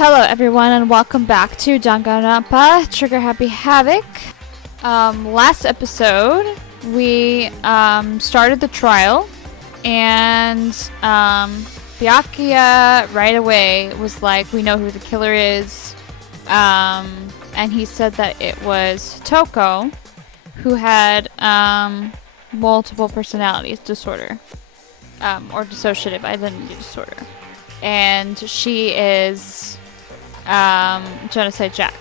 Hello everyone and welcome back to Danganronpa, Trigger Happy Havoc. Last episode, we started the trial, and Byakuya right away was like, we know who the killer is, and he said that it was Toko, who had multiple personalities disorder, or dissociative identity disorder. And she is Genocide Jack.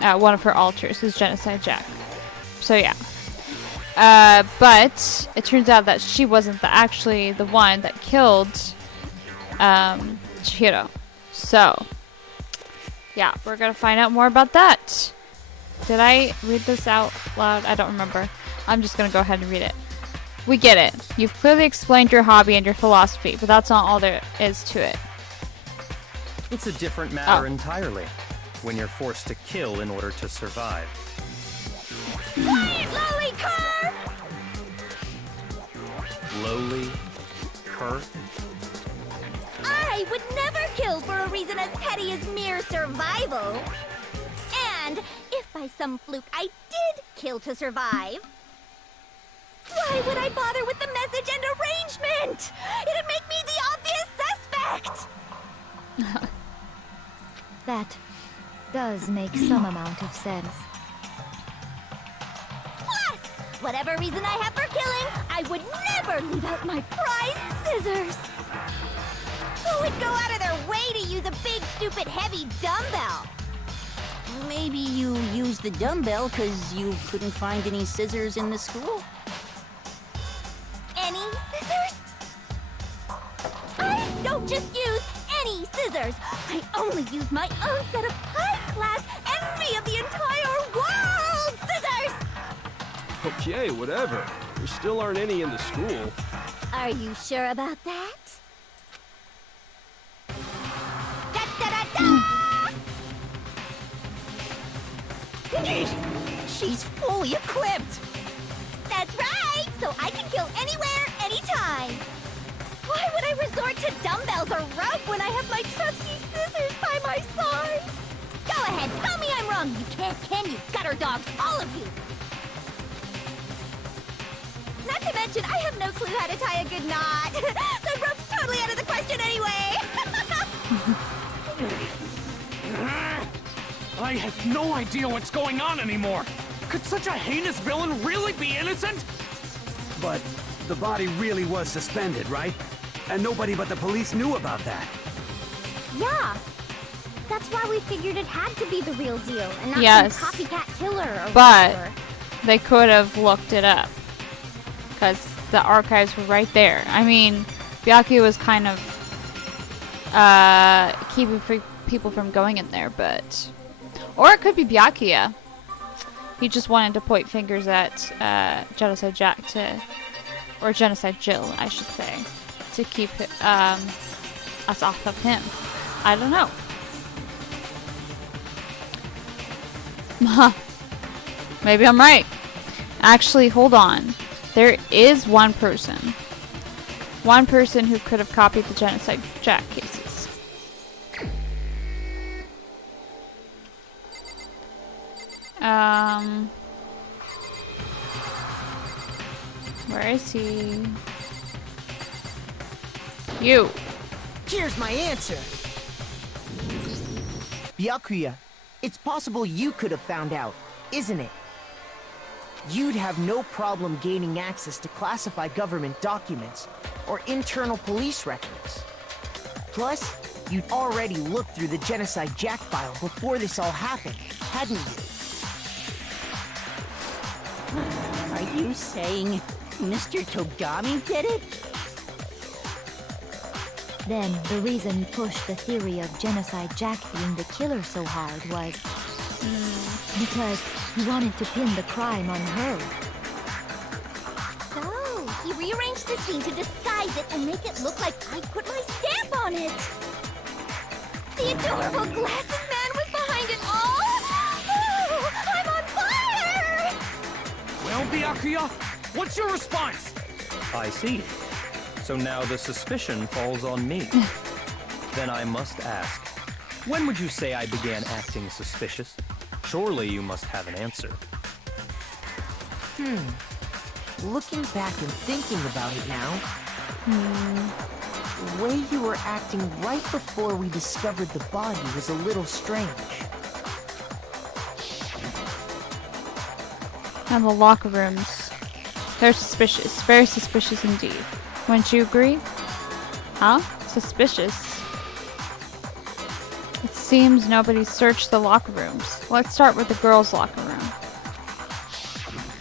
One of her alters is Genocide Jack. So yeah. But it turns out that she wasn't actually the one that killed Chihiro. So yeah, we're gonna find out more about that. Did I read this out loud? I don't remember. I'm just gonna go ahead and read it. We get it. You've clearly explained your hobby and your philosophy, but that's not all there is to it. It's a different matter entirely, when you're forced to kill in order to survive. Quiet, lowly cur! Lowly cur? I would never kill for a reason as petty as mere survival. And if by some fluke I did kill to survive, why would I bother with the message and arrangement? It'd make me the obvious suspect! That does make some amount of sense. Plus, whatever reason I have for killing, I would never leave out my prized scissors. Who would go out of their way to use a big, stupid, heavy dumbbell? Maybe you used the dumbbell because you couldn't find any scissors in the school? Any scissors? I don't just use any scissors. I only use my own set of high-class, envy of the entire world scissors! Okay, whatever. There still aren't any in the school. Are you sure about that? Da-da-da-da! She's fully equipped! That's right! So I can kill anywhere, anytime! Why would I resort to dumbbells or rope when I have my trusty scissors by my side? Go ahead, tell me I'm wrong! You can't, can you, gutter dogs, all of you! Not to mention, I have no clue how to tie a good knot! So rope's totally out of the question anyway! I have no idea what's going on anymore! Could such a heinous villain really be innocent? But the body really was suspended, right? And nobody but the police knew about that. Yeah. That's why we figured it had to be the real deal and not Yes. some copycat killer or But whatever. they could have looked it up, because the archives were right there. I mean, Byakuya was kind of keeping people from going in there, but... Or it could be Byakuya. He just wanted to point fingers at Genocide Jack to... Or Genocide Jill, I should say. To keep us off of him. I don't know. Maybe I'm right. Actually, hold on. There is one person. One person who could have copied the Genocide Jack cases. Where is he? You. Here's my answer. Byakuya, it's possible you could have found out, isn't it? You'd have no problem gaining access to classified government documents or internal police records. Plus, you'd already looked through the Genocide Jack file before this all happened, hadn't you? Are you saying Mr. Togami did it? Then the reason he pushed the theory of Genocide Jack being the killer so hard was because he wanted to pin the crime on her. So, he rearranged the scene to disguise it and make it look like I put my stamp on it! The adorable glasses man was behind it all! Oh, I'm on fire! Well, Byakuya, what's your response? I see. So now the suspicion falls on me. Then I must ask, When would you say I began acting suspicious? Surely you must have an answer. Looking back and thinking about it now, the way you were acting right before we discovered the body was a little strange. And the locker rooms. They're suspicious. Very suspicious indeed. Wouldn't you agree? Huh? Suspicious. It seems nobody searched the locker rooms. Let's start with the girls' locker room.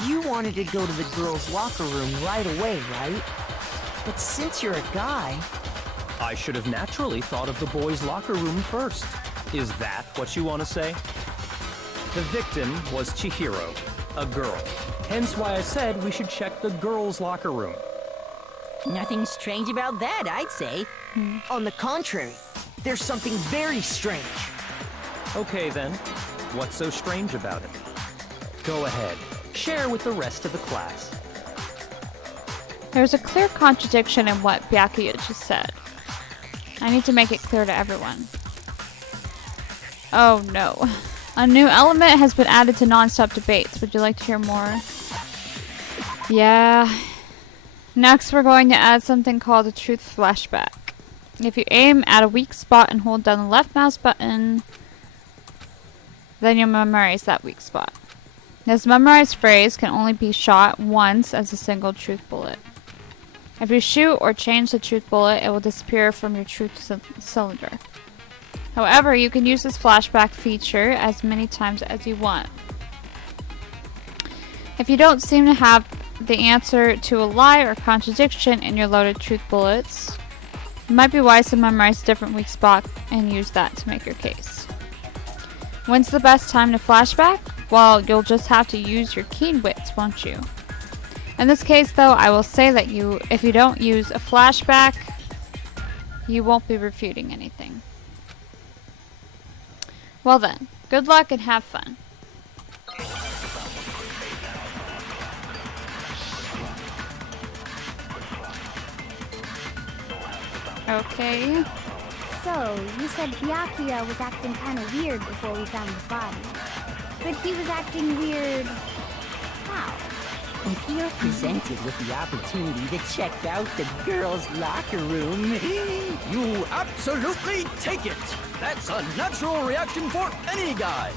You wanted to go to the girls' locker room right away, right? But since you're a guy... I should have naturally thought of the boys' locker room first. Is that what you want to say? The victim was Chihiro, a girl. Hence why I said we should check the girls' locker room. Nothing strange about that, I'd say. On the contrary, there's something very strange. Okay then, what's so strange about it? Go ahead, share with the rest of the class. There's a clear contradiction in what Byakuya just said. I need to make it clear to everyone. Oh no. A new element has been added to Nonstop debates. Would you like to hear more? Yeah. Next we're going to add something called a truth flashback. If you aim at a weak spot and hold down the left mouse button, then you'll memorize that weak spot. This memorized phrase can only be shot once as a single truth bullet. If you shoot or change the truth bullet, it will disappear from your truth cylinder. However, you can use this flashback feature as many times as you want. If you don't seem to have the answer to a lie or contradiction in your loaded truth bullets, it might be wise to memorize a different weak spot and use that to make your case. When's the best time to flashback? Well, you'll just have to use your keen wits, won't you? In this case, though, I will say that if you don't use a flashback, you won't be refuting anything. Well then, good luck and have fun. Okay. So, you said Byakuya was acting kind of weird before we found the body. But he was acting weird... how? If you're presented with the opportunity to check out the girls' locker room, You absolutely take it! That's a natural reaction for any guy!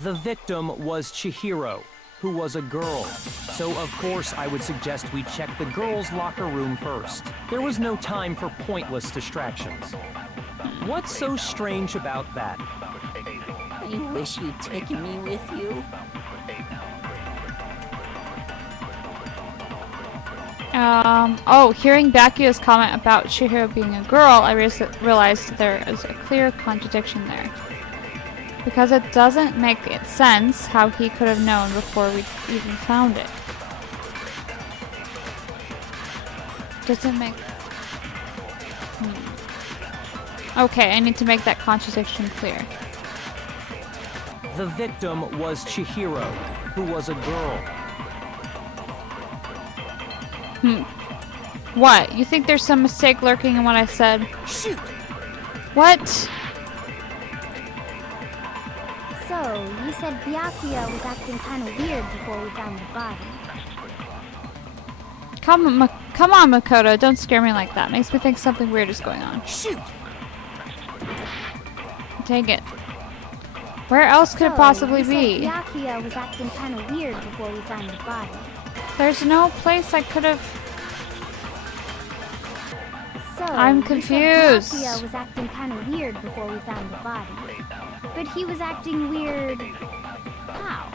The victim was Chihiro, who was a girl. So of course I would suggest we check the girls' locker room first. There was no time for pointless distractions. What's so strange about that? I wish you'd taken me with you. Hearing Byakuya's comment about Chihiro being a girl, I realized there is a clear contradiction there. Because it doesn't make sense how he could have known before we even found it. Doesn't make... Okay, I need to make that contradiction clear. The victim was Chihiro, who was a girl. What? You think there's some mistake lurking in what I said? Shoot! What? So, you said Byakuya was acting kind of weird before we found the body. Come on, Makoto, don't scare me like that. Makes me think something weird is going on. Shoot! Dang it. Where else could it possibly you be? said Byakuya was acting kind of weird before we found the body. There's no place I could have... So, I'm confused. You said Byakuya was acting kind of weird before we found the body. But he was acting weird... how?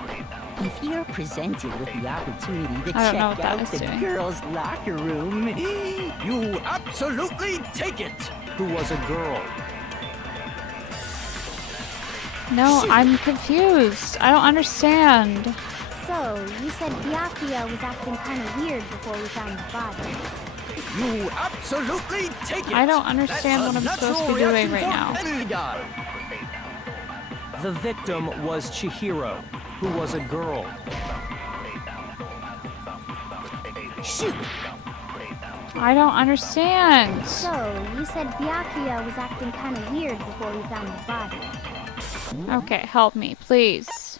If you're presented with the opportunity to I don't know what check that out is the doing. girls' locker room, You absolutely take it! Who was a girl. No, I'm confused. I don't understand. So, you said Byakuya was acting kind of weird before we found the body. You absolutely take it! I don't understand what I'm supposed to be doing right now. Any guy. The victim was Chihiro, who was a girl. Shoot! I don't understand. So, you said Byakuya was acting kind of weird before we found the body. Okay, help me, please.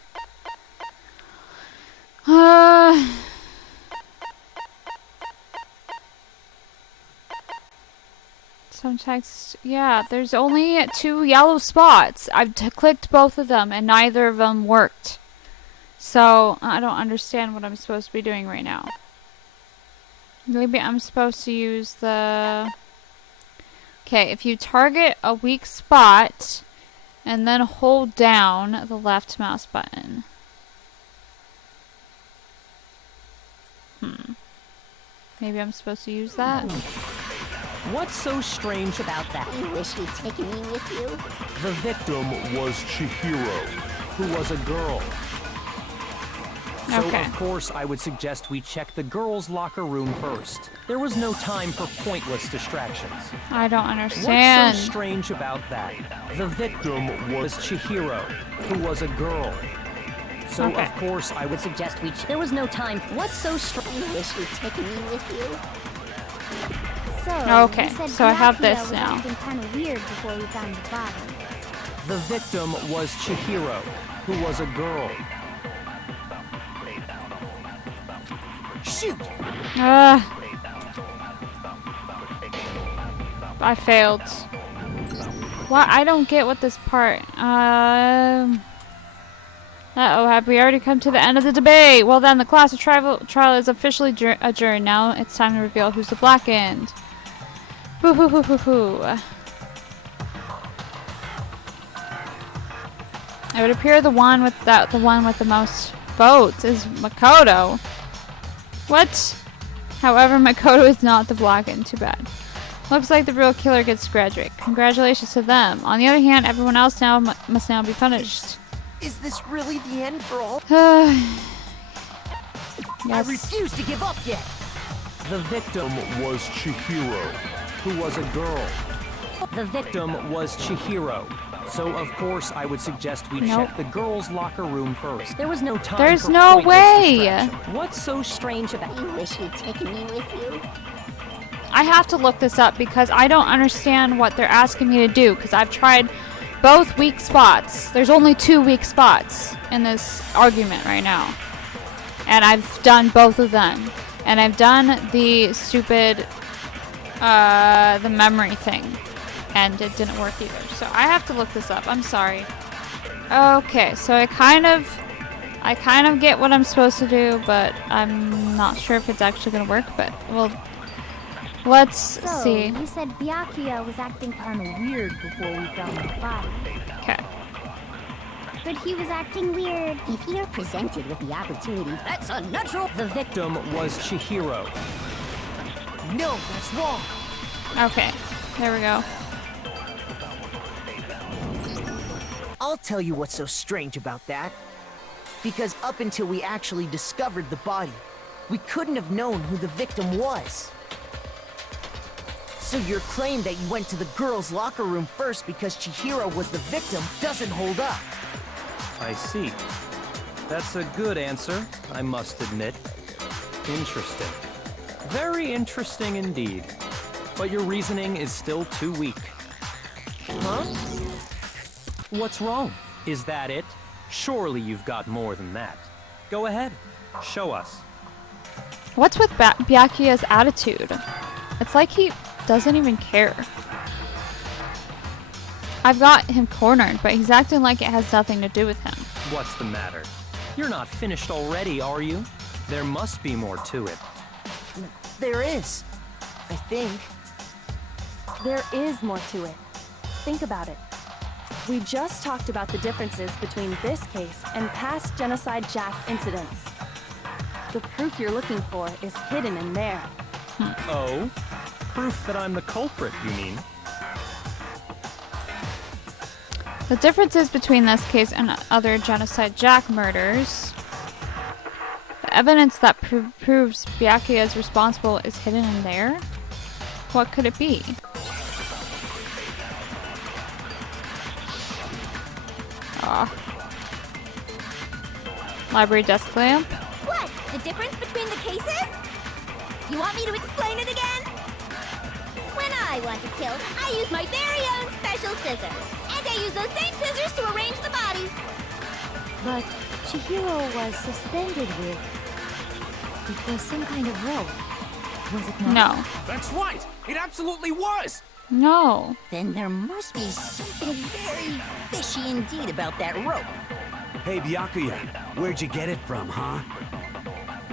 Sometimes, yeah, there's only 2 yellow spots. I've clicked both of them and neither of them worked. So, I don't understand what I'm supposed to be doing right now. Maybe I'm supposed to use the... Okay, if you target a weak spot and then hold down the left mouse button. Maybe I'm supposed to use that? What's so strange about that? You wish you'd taken me with you. The victim was Chihiro, who was a girl. So, Okay. of course, I would suggest we check the girls' locker room first. There was no time for pointless distractions. I don't What's understand. so strange about that? The victim was Chihiro, who was a girl. So, Okay. of course, I would suggest we... There was no time... What's so strange? You wish you'd taken me with you. So, Okay, you said so I have Byakuya this was now. acting kind of weird before we found the body. The victim was Chihiro, who was a girl. Shoot! I failed. What? I don't get what this part. Uh-oh, have we already come to the end of the debate? Well then, the class of trial is officially adjourned. Now it's time to reveal who's the blackened. Hoo hoo hoo hoo hoo. It would appear the one with the most votes is Makoto. What? However, Makoto is not the blackened. Too bad. Looks like the real killer gets to graduate. Congratulations to them. On the other hand, everyone else now must now be punished. Is this really the end for all? Yes. I refuse to give up yet! The victim was Chihiro, who was a girl. The victim was Chihiro. So, of course, I would suggest we check the girls' locker room first. There was no time There's for no pointless way. distraction. What's so strange about... You wish you'd taken me with you. I have to look this up because I don't understand what they're asking me to do because I've tried both weak spots. There's only 2 weak spots in this argument right now. And I've done both of them. And I've done the stupid, the memory thing. And it didn't work either. So I have to look this up. I'm sorry. Okay, so I kind of get what I'm supposed to do, but I'm not sure if it's actually going to work, but let's So, see. you said Byakuya was acting kind of weird before we found the body. Okay. But he was acting weird. If you're presented with the opportunity, That's unnatural! The victim was Chihiro. No, that's wrong! Okay. There we go. I'll tell you what's so strange about that. Because up until we actually discovered the body, we couldn't have known who the victim was. So your claim that you went to the girls' locker room first because Chihiro was the victim doesn't hold up. I see. That's a good answer, I must admit. Interesting. Very interesting indeed. But your reasoning is still too weak. Huh? What's wrong? Is that it? Surely you've got more than that. Go ahead. Show us. What's with Byakuya's attitude? It's like he doesn't even care. I've got him cornered, but he's acting like it has nothing to do with him. What's the matter? You're not finished already, are you? There must be more to it. There is. I think. There is more to it. Think about it. We just talked about the differences between this case and past Genocide Jack incidents. The proof you're looking for is hidden in there. Oh? Proof that I'm the culprit, you mean? The differences between this case and other Genocide Jack murders. The evidence that proves Byakuya is responsible is hidden in there? What could it be? Library desk lamp? What? The difference between the cases? You want me to explain it again? I want to kill, I use my very own special scissors. And I use those same scissors to arrange the bodies. But Chihiro was suspended with... It was some kind of rope. Was it not? No. That's right! It absolutely was! No. Then there must be something very fishy indeed about that rope. Hey, Byakuya, where'd you get it from, huh?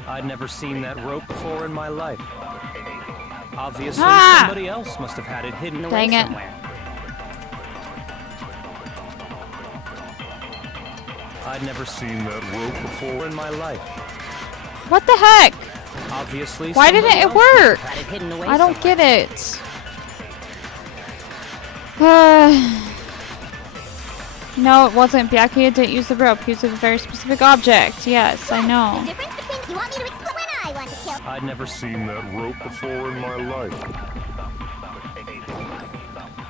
I'd never seen that rope before in my life. Obviously, Ah! somebody else must have had it hidden away Dang it. somewhere. I'd never seen that rope before in my life. What the heck? Obviously, Why didn't somebody it else work? Had it hidden away I don't somewhere. get it. No, it wasn't. Byakuya didn't use the rope. He used a very specific object. Yes, I The know. difference between you want me to explain when I want to kill. I'd never seen that rope before in my life.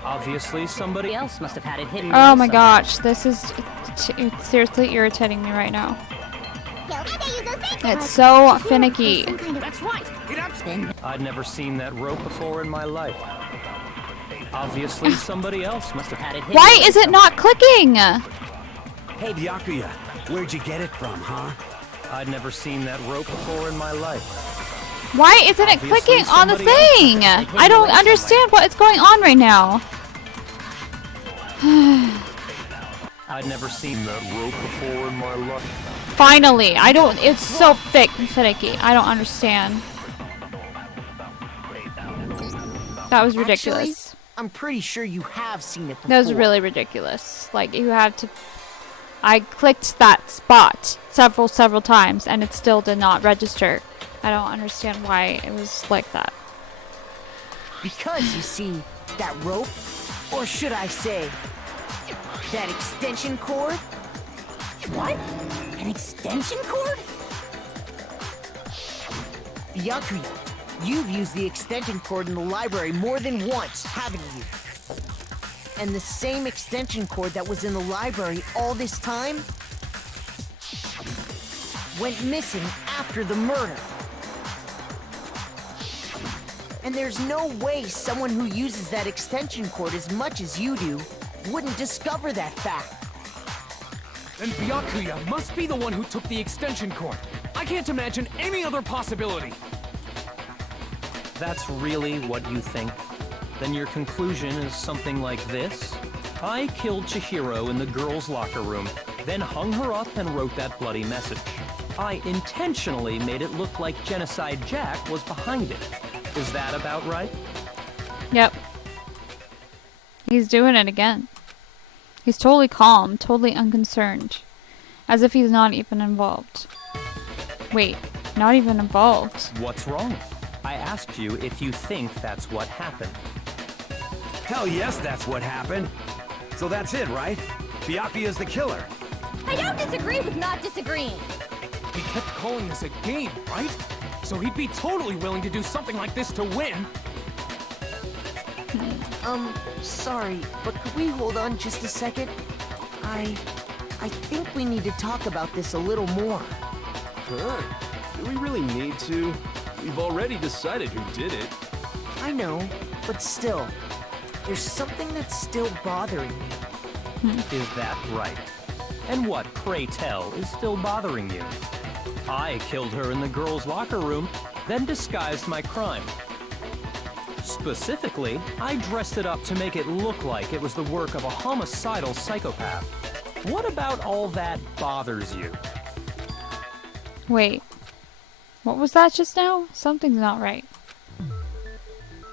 Obviously, somebody Somebody else must have had it hidden Oh away my somewhere. gosh, this is it's seriously irritating me right now. Kill, and I use those same It's so finicky. Some kind of That's right! It absolutely... I'd never seen that rope before in my life. Obviously, somebody else must have had it hidden Why away is it somewhere. not clicking? Hey, Byakuya, where'd you get it from, huh? I'd never seen that rope before in my life. Why isn't it Obviously, clicking on the somebody else thing? must have I don't hidden away understand what is going on right now. I'd never seen that rope before in my life. Finally, I don't. It's so finicky. I don't understand. That was ridiculous. Actually, I'm pretty sure you have seen it before. That was really ridiculous. Like, you have to... I clicked that spot several times, and it still did not register. I don't understand why it was like that. Because, you see, that rope, or should I say, that extension cord? What? An extension cord? Byakuya, you've used the extension cord in the library more than once, haven't you? And the same extension cord that was in the library all this time went missing after the murder. And there's no way someone who uses that extension cord as much as you do wouldn't discover that fact. And Byakuya must be the one who took the extension cord. I can't imagine any other possibility. That's really what you think? Then your conclusion is something like this? I killed Chihiro in the girls' locker room, then hung her up and wrote that bloody message. I intentionally made it look like Genocide Jack was behind it. Is that about right? Yep. He's doing it again. He's totally calm, totally unconcerned. As if he's not even involved. Wait, not even involved? What's wrong? I asked you if you think that's what happened. Hell yes, that's what happened. So that's it, right? Byakuya's the killer. I don't disagree with not disagreeing. He kept calling this a game, right? So he'd be totally willing to do something like this to win. Sorry, but could we hold on just a second? I think we need to talk about this a little more. Huh? Do we really need to? We've already decided who did it. I know, but still, there's something that's still bothering me. Is that right? And what, pray tell, is still bothering you? I killed her in the girls' locker room, then disguised my crime. Specifically, I dressed it up to make it look like it was the work of a homicidal psychopath. What about all that bothers you? Wait. What was that just now? Something's not right.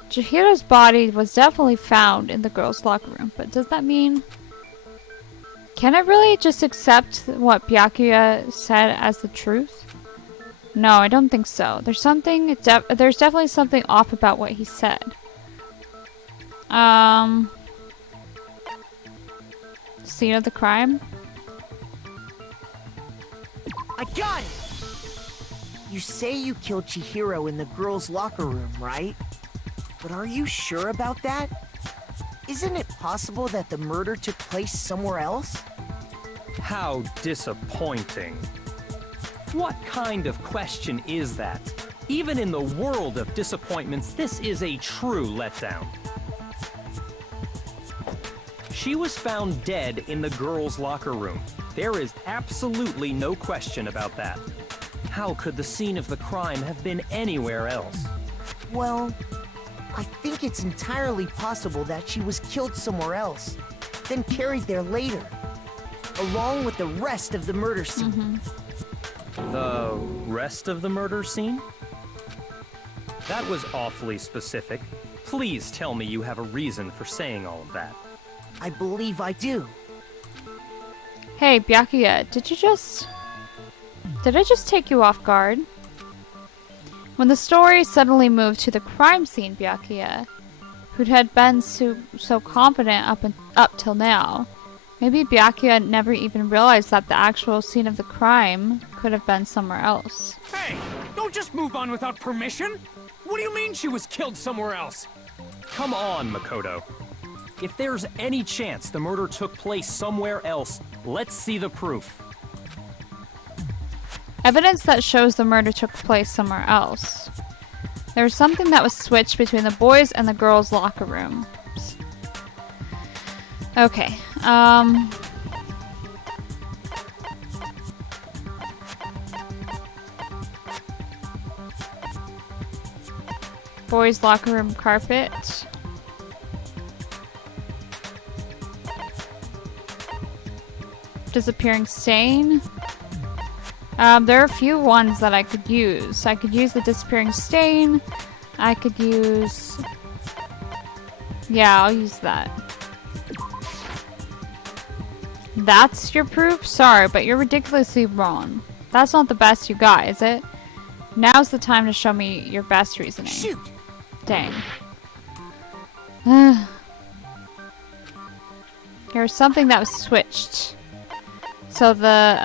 Chihiro's body was definitely found in the girls' locker room, but does that mean... Can I really just accept what Byakuya said as the truth? No, I don't think so. There's something... there's definitely something off about what he said. Scene of the crime? I got it! You say you killed Chihiro in the girls' locker room, right? But are you sure about that? Isn't it possible that the murder took place somewhere else? How disappointing. What kind of question is that? Even in the world of disappointments, this is a true letdown. She was found dead in the girls' locker room. There is absolutely no question about that. How could the scene of the crime have been anywhere else? Well, I think it's entirely possible that she was killed somewhere else, then carried there later, along with the rest of the murder scene. The rest of the murder scene? That was awfully specific. Please tell me you have a reason for saying all of that. I believe I do. Hey, Byakuya, did I just take you off guard? When the story suddenly moved to the crime scene, Byakuya, who had been so confident up till now, maybe Byakuya never even realized that the actual scene of the crime could have been somewhere else. Hey, don't just move on without permission! What do you mean she was killed somewhere else? Come on, Makoto. If there's any chance the murder took place somewhere else, let's see the proof. Evidence that shows the murder took place somewhere else. There was something that was switched between the boys and the girls' locker room. Okay, boys' locker room carpet. Disappearing stain. There are a few ones that I could use. I could use the disappearing stain. I could use... Yeah, I'll use that. That's your proof? Sorry, but you're ridiculously wrong. That's not the best you got, is it? Now's the time to show me your best reasoning. Shoot! Dang. There's something that was switched. So the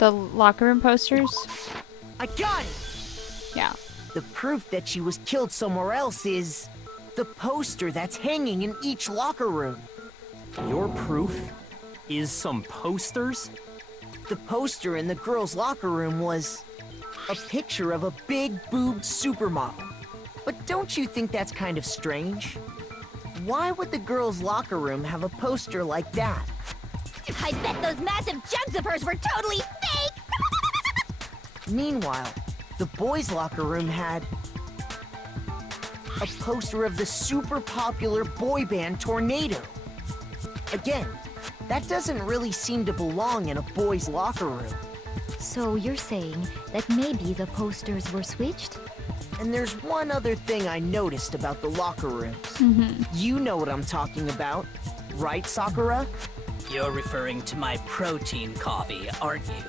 locker room posters? I got it! Yeah. The proof that she was killed somewhere else is the poster that's hanging in each locker room. Your proof is some posters? The poster in the girls' locker room was a picture of a big-boobed supermodel. But don't you think that's kind of strange? Why would the girls' locker room have a poster like that? I bet those massive jugs of hers were totally fake! Meanwhile, the boys' locker room had a poster of the super popular boy band Tornado. Again, that doesn't really seem to belong in a boys' locker room. So you're saying that maybe the posters were switched? And there's one other thing I noticed about the locker rooms. You know what I'm talking about, right, Sakura? You're referring to my protein coffee, aren't you?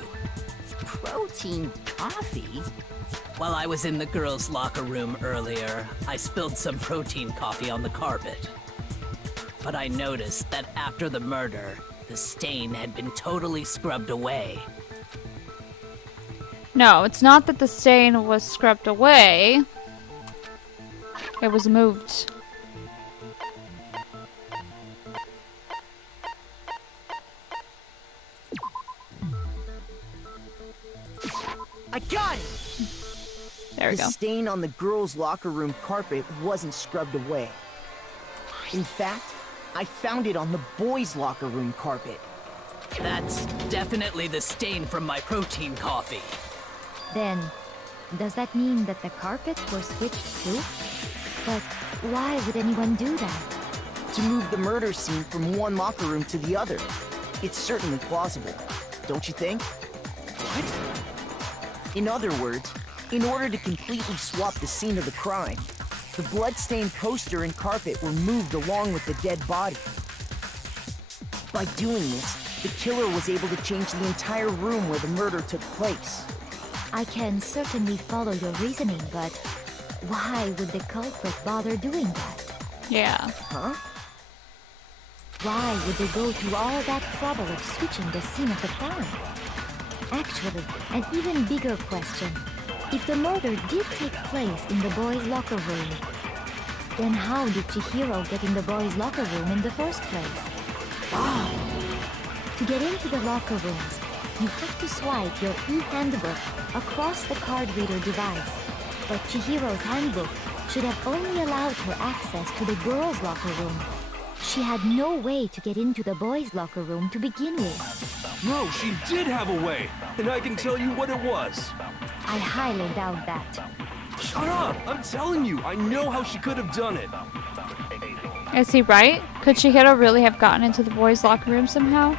Protein coffee? While I was in the girls' locker room earlier, I spilled some protein coffee on the carpet. But I noticed that after the murder, the stain had been totally scrubbed away. No, it's not that the stain was scrubbed away. It was moved. I got it! There we The go. stain on the girls' locker room carpet wasn't scrubbed away. In fact, I found it on the boys' locker room carpet. That's definitely the stain from my protein coffee. Then, does that mean that the carpets were switched too? But why would anyone do that? To move the murder scene from one locker room to the other. It's certainly plausible, don't you think? What? In other words, in order to completely swap the scene of the crime, the blood-stained poster and carpet were moved along with the dead body. By doing this, the killer was able to change the entire room where the murder took place. I can certainly follow your reasoning, but why would the culprit bother doing that? Yeah. Huh? Why would they go through all that trouble of switching the scene of the crime? Actually, an even bigger question. If the murder did take place in the boys' locker room, then how did Chihiro get in the boys' locker room in the first place? To get into the locker rooms, you have to swipe your e-handbook across the card reader device. But Chihiro's handbook should have only allowed her access to the girls' locker room. She had no way to get into the boys' locker room to begin with. No, she did have a way, and I can tell you what it was. I highly doubt that. Shut up! I'm telling you, I know how she could have done it. Is he right? Could Chihiro really have gotten into the boys' locker room somehow?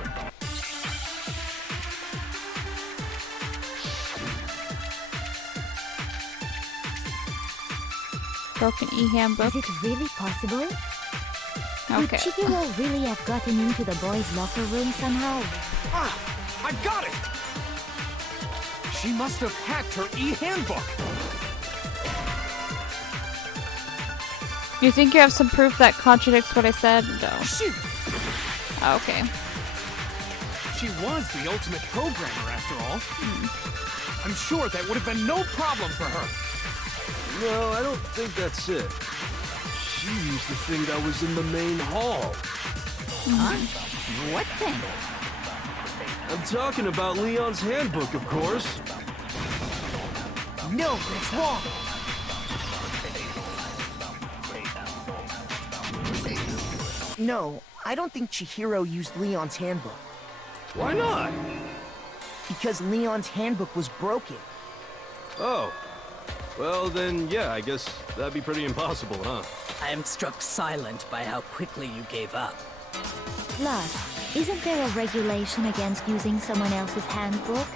Broken e-handbook. Is it really possible? Okay. Could Chihiro really have gotten into the boys' locker room somehow? Ah! I got it! She must have hacked her e-handbook! You think you have some proof that contradicts what I said? No. Shoot! Okay. She was the ultimate programmer, after all. I'm sure that would have been no problem for her. No, I don't think that's it. She used the thing that was in the main hall. Huh? What thing? I'm talking about Leon's handbook, of course. No, that's wrong. No, I don't think Chihiro used Leon's handbook. Why not? Because Leon's handbook was broken. Oh. Well, then, yeah, I guess that'd be pretty impossible, huh? I am struck silent by how quickly you gave up. Plus, isn't there a regulation against using someone else's handbook?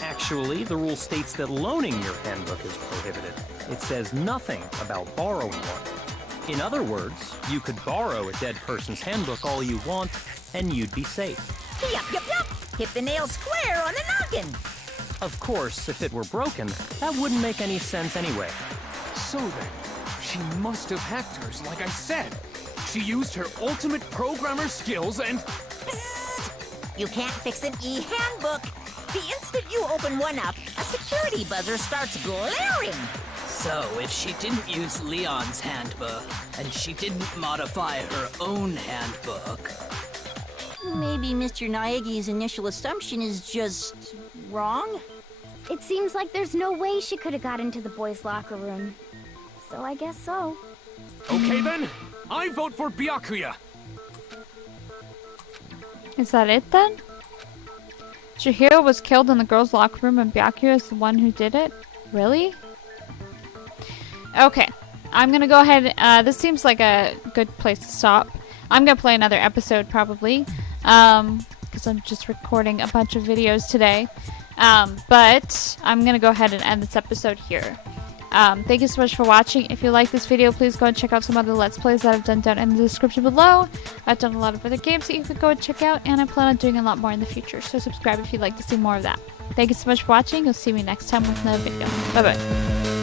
Actually, the rule states that loaning your handbook is prohibited. It says nothing about borrowing one. In other words, you could borrow a dead person's handbook all you want, and you'd be safe. Yup. Hit the nail square on the noggin. Of course, if it were broken, that wouldn't make any sense anyway. So then, she must have hacked hers, like I said. She used her ultimate programmer skills and... Psst. You can't fix an e-handbook. The instant you open one up, a security buzzer starts blaring. So, if she didn't use Leon's handbook, and she didn't modify her own handbook... Maybe Mr. Naegi's initial assumption is just... wrong? It seems like there's no way she could have got into the boys' locker room. So I guess so. Okay then, I vote for Byakuya. Is that it then? Chihiro was killed in the girls' locker room and Byakuya is the one who did it? Really? Okay. I'm gonna go ahead. This seems like a good place to stop. I'm gonna play another episode probably. Because I'm just recording a bunch of videos today. But I'm gonna go ahead and end this episode here. Thank you so much for watching. If you like this video, please go and check out some other Let's Plays that I've done down in the description below. I've done a lot of other games that you could go and check out, and I plan on doing a lot more in the future, so subscribe if you'd like to see more of that. Thank you so much for watching. You'll see me next time with another video. Bye bye.